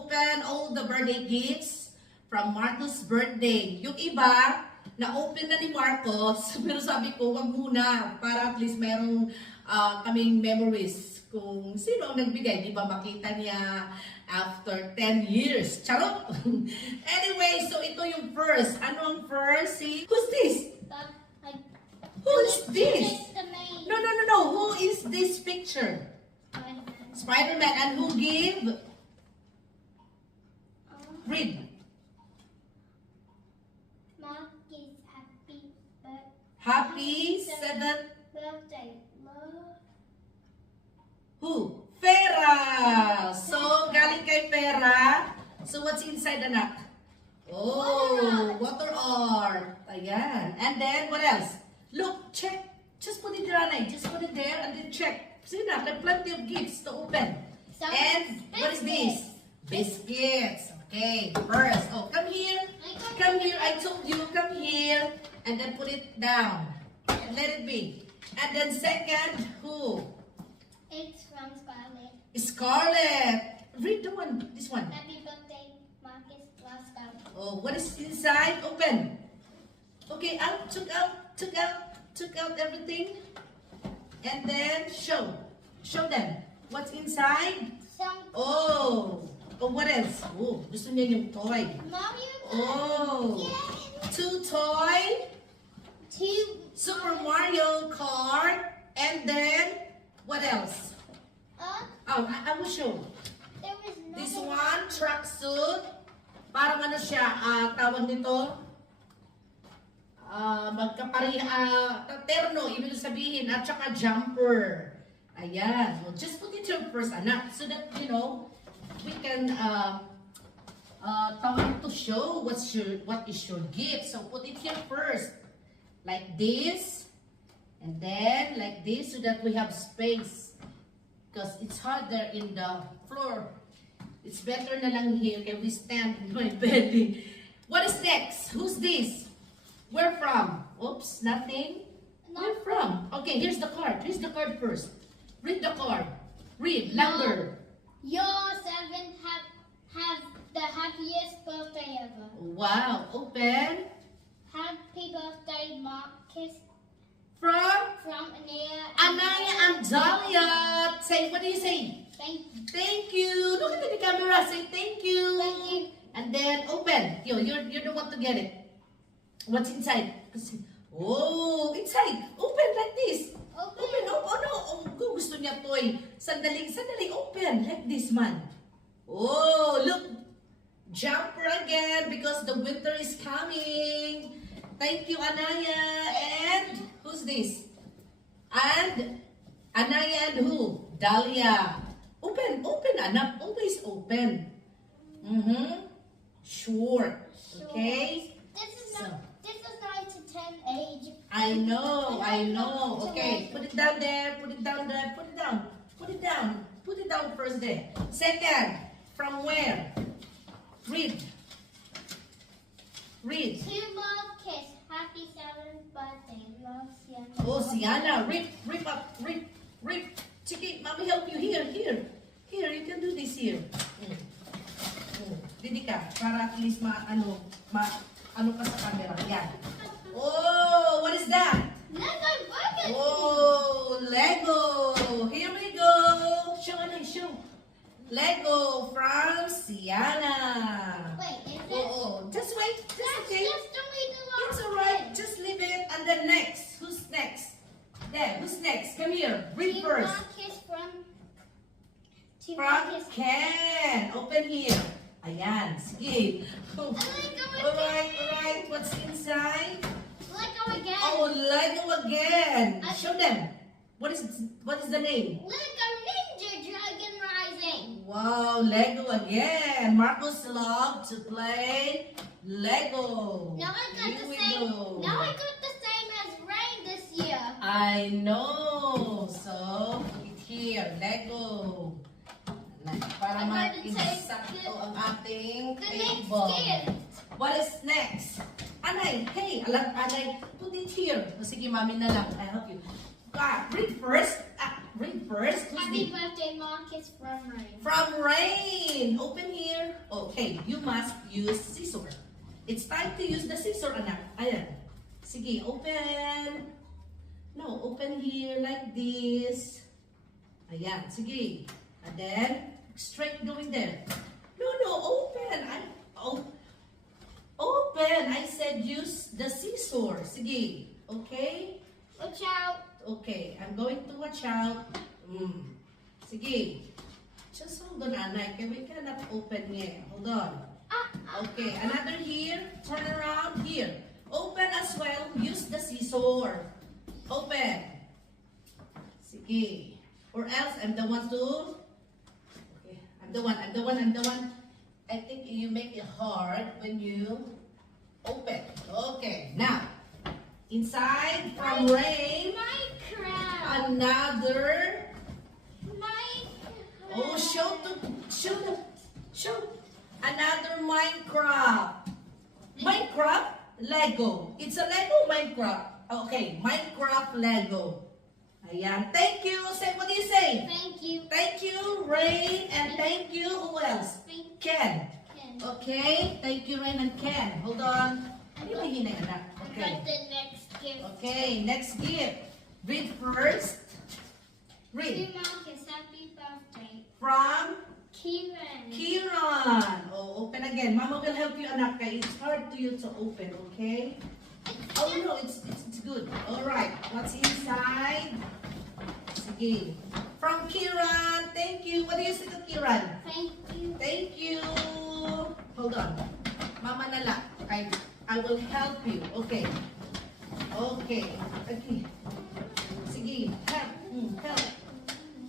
open all the birthday gifts from Marcos' birthday. Yung iba, na-open na ni Marcos, pero sabi ko, wag muna, para at least mayroong kaming memories kung sino ang nagbigay. Di ba makita niya after 10 years. Charot! Anyway, so ito yung first. Ano ang first? Who's this? Who is this? No. Who is this picture? Spider-Man. And who gave? Read. Marcus, Happy 7th. birthday. Love. Who? Pera. So, galing kay Pera. So, what's inside, anak? Oh, water art. Ayan. And then, what else? Look, check. Just put it there, Anay. Just put it there and then check. See na, there are plenty of gifts to open. And what is this? Biscuits. Okay, first. Oh, come here. Come here. I told you, come here. And then put it down. And let it be. And then second, who? It's from Scarlett. Scarlett. Read the one. This one. Happy birthday, Marcus Glasgow. Oh, what is inside? Open. Okay, took out everything. And then show them what's inside. Oh, what else? Oh, gusto niya yung toy. Mario. Oh, Yeah. 2 toy, 2. Super Mario Kart, and then what else? Oh, I will show. There was This nothing. one, tracksuit. Parang ano siya, tawag nito, terno, ibig sabihin, at saka jumper. Ayan. Well, just put it here first, anak, so that, you know, we can, tawag to show what is your gift. So, put it here first. Like this. And then, like this, so that we have space. Because it's harder in the floor. It's better na lang here. Can we stand in my belly? What is next? Who's this? Where from? Oops, nothing. Where from? Okay, here's the card. Here's the card first. Read the card. Read, louder. Your 7 have the happiest birthday ever. Wow, open. Happy birthday, Marcus. From From Anaya. Anaya and Dahlia. Say, what do you say? Thank you. Thank you. Look into the camera. Say thank you. Thank you. And then open. You're the one to get it. What's inside? Oh, inside. Open like this. Open. Oh, no. Oh, gusto niya toy. Sandali. Open like this, man. Oh, look. Jumper again because the winter is coming. Thank you, Anaya. And who's this? And Anaya and who? Dahlia. Open, anak. Always open. Sure. Okay. This is 9 to 10 age. I know. Okay, put it down there. Put it down first there. Second, from where? Read. To Marcus, happy 7th birthday. Love, Sienna. Oh, Sienna, rip up. Sige, mommy help you. Here, you can do this here. Didi ka, para at least ano ka sa camera. Yan. Oh, what is that? Lego burger. Oh, Lego. Here we go. Show. Lego from Sienna. Wait, is it? Oh, just wait. Just okay. Just a little It's alright. Just leave it. And then next. Who's next? There. Who's next? Come here. Read To first. Marcus from From Ken. Open here. Ayan. Sige. Alright. What's inside? Lego again. Oh, Lego again. Show them. What is the name? Lego Ninja Dragon Rising. Wow, Lego again. Marcos loves to play Lego. Now I got Here the we same. go. Now I got the same as Rain this year. I know. So, put it here. Lego. Para I got the ma-insakto ang ating The next table. gift. What is next? Anay, hey, Anay, put it here. O sige, mami na lang. I'll help you. Read first. Who's Happy this? birthday, Marcus from Rain. From Rain. Open here. Okay, you must use scissor. It's time to use the scissor, anak. Ayan. Sige, open. No, open here like this. Ayan, sige. And then, straight going there. No, open. Open. I said use the scissor. Sige. Okay? Watch out. Okay, I'm going to watch out. Sige. Just hold on, Anay. Okay, we cannot open here. Hold on. Okay, another here. Turn around here. Open as well. Use the scissor. Open. Sige. Or else, I'm the one to... Okay, I'm the one. I think you make it hard when you open. Okay, now. Inside from Rain. Minecraft. Another... Minecraft. Oh, show. Another Minecraft. Minecraft Lego. It's a Lego Minecraft. Okay, Minecraft Lego. Ayan. Thank you. Say, what do you say? Thank you. Thank you, Rain, and thank you, who else? Ken. Okay, thank you, Rain and Ken. Hold on. Ano yung hinay, anak? I Okay. got the next gift. Okay, next gift. Read first. To Read. Marcus, happy birthday. From Kieran. Kiran. Oh, open again. Mama will help you, anak. Kaya it's hard to you to open, okay? Oh, no, it's good. All right. What's inside? Sige. From Kiran. Thank you. What do you say to Kiran? Thank you. Thank you. Hold on. Mama nala. I will help you. Okay. Okay. Okay. Sige. Help. Help.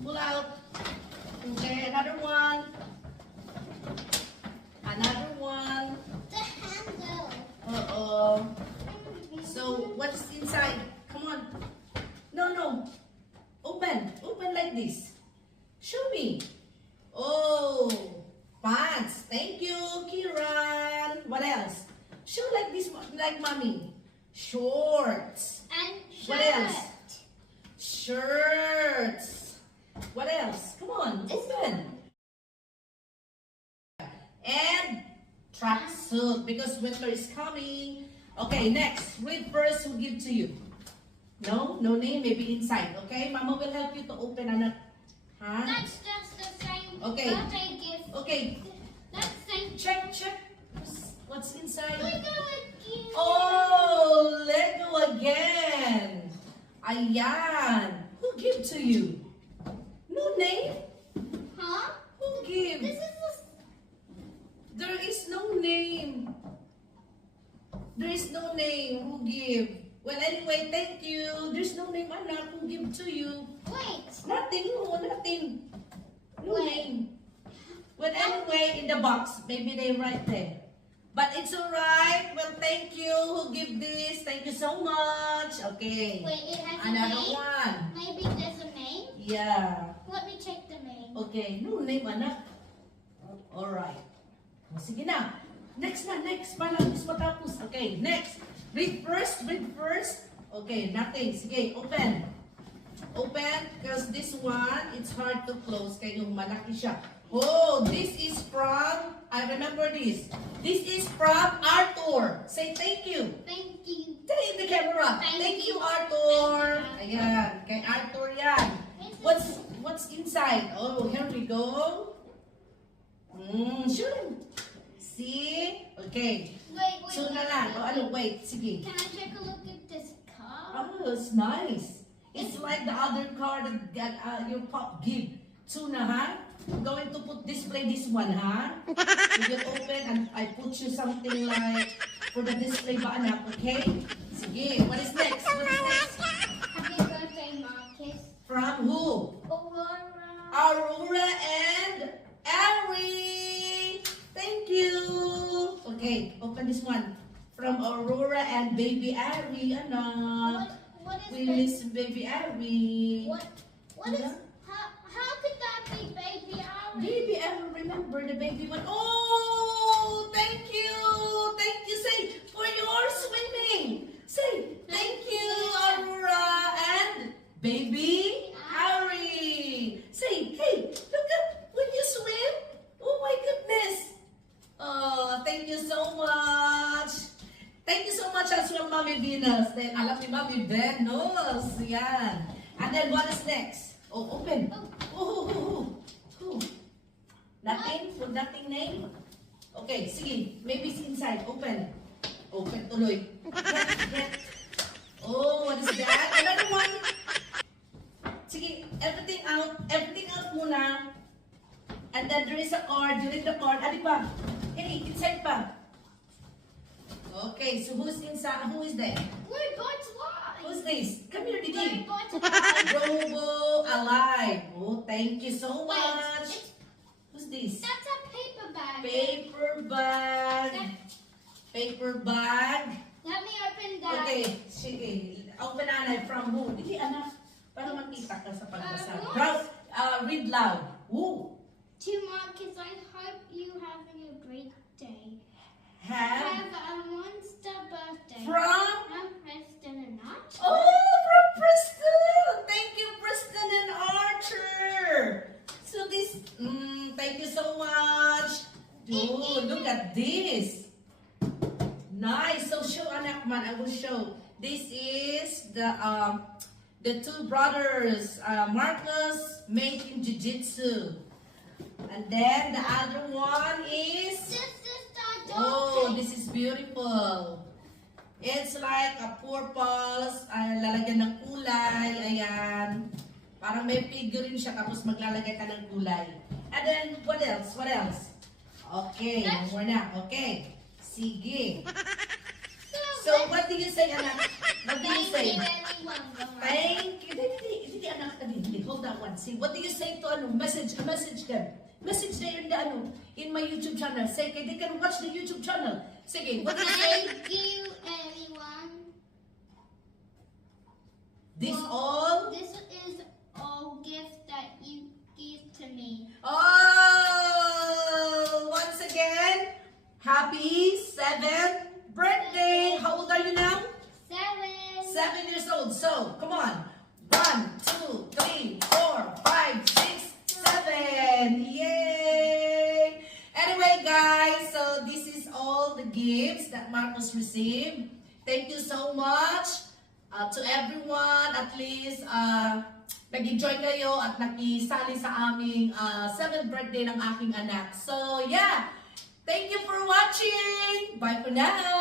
Pull out. Okay. Another one. Another one. The handle. Uh-oh. So, what's inside? Come on. No. Open. Open like this. Show me. Oh, pants. Thank you, Kiran. What else? Show like this, like mommy. Shorts. And What else? Shirts. What else? Come on, open. And tracksuit because winter is coming. Okay, next. Read first who give to you. No name, maybe inside. Okay, Mama will help you to open, anak. Huh? That's just the same Okay. birthday gift. Okay, That's the same. check. What's inside? Lego again. Oh, Lego again. Ayan. Who give to you? No name? Huh? Who give? This is the There is no name. There is no name who give. Well, anyway, thank you. There's no name, anak, who give to you. wait. Nothing, no, nothing. No Wait. name. Well, anyway, in the box, maybe they write there. But it's alright. Well, thank you who give this. Thank you so much. Okay. Wait, it has a Another name? one. Maybe there's a name? Yeah. Let me check the name. Okay. No name, anak. Alright. O, sige na. Next. Para mas matapos. Okay, next. Read first. Okay, nothing. Sige, open. Open, because this one, it's hard to close. Kaya yung malaki siya. Oh, this is from, I remember this. This is from Arthur. Say thank you. Thank you. Say in the camera. Thank you, Arthur. Ayan, kay Arthur yan. What's inside? Oh, here we go. Shoot him. See? Okay. Wait. So na lang. O ano, wait. Sige. Can I take a look at this car? Oh, it's nice. It's like the other car that your pop give. Tuna, ha? I'm going to display this one, ha? You will open and I put you something like for the display ba, anak? Okay? Sige. What is next? Happy birthday, Marcus. From who? Aurora. Aurora and Ari. Thank you. Okay, open this one. From Aurora and baby Ari, anak. What We is miss baby Ari. What is? How could that be baby Ari? Baby Ari, remember the baby one? Oh, thank you. Thank you. Say, for your swimming. Say, thank you, Aurora and baby Ari. Say, hey, look at when you swim. Oh my goodness. Mami Venus. Then, alam ni Mami Venus. Yan. And then, what is next? Oh, open. Oh. Nothing? Put nothing name? Okay, sige. Maybe it's inside. Open. Open tuloy. Get. Oh, what is that? Another one. Sige, everything out. Everything out muna. And then there is a card. You read the card. Ano pa? Hey, inside pa. Okay, so who's inside? Who is there? We're going to lie. Who's this? Come here, We're Didi. going to lie. Robo Alive. Oh, thank you so Wait, much. Who's this? that's a paper bag. Paper bag. Paper bag. Let me open that. Okay, sige. Open Anay from who? Didi, anak. Para makita ka sa pagbasa. what? Read loud. Woo. To Marcus, I hope you having a great day. Have Have a monster birthday. from... I'm Preston and Arch. Oh, from Preston! Thank you, Preston and Archer! So this, thank you so much. Oh, look at this. Nice. So show anak man, I will show. This is the two brothers, Marcus, made in Jiu-Jitsu. And then the other one is, This is the oh, dog. this is beautiful. It's like a purple, lalagyan ng kulay, ayan. Parang may figurine siya, tapos maglalagay ka ng kulay. And then, what else? What else? Okay, no more na. Okay. Sige. So, what do you say, anak? What do you say? Thank you. Hindi, anak ka din. Hold that one. See, what do you say to message ka. Message na yun in my YouTube channel. Say, they can watch the YouTube channel. Sige, what do you say? Thank you, everyone. This all? This is all gifts that you give to me. Oh! Once again, happy 7th birthday! How old are you now? 7. 7 years old. So, come on. 1, 2, 3, 4, 5, 6, 7. Yay! Anyway, guys, so this is all the gifts that Marcos received. Thank you so much to everyone. At least, nag-enjoy kayo at nakisali sa aming 7th birthday ng aking anak. So, yeah. Thank you for watching. Bye for now.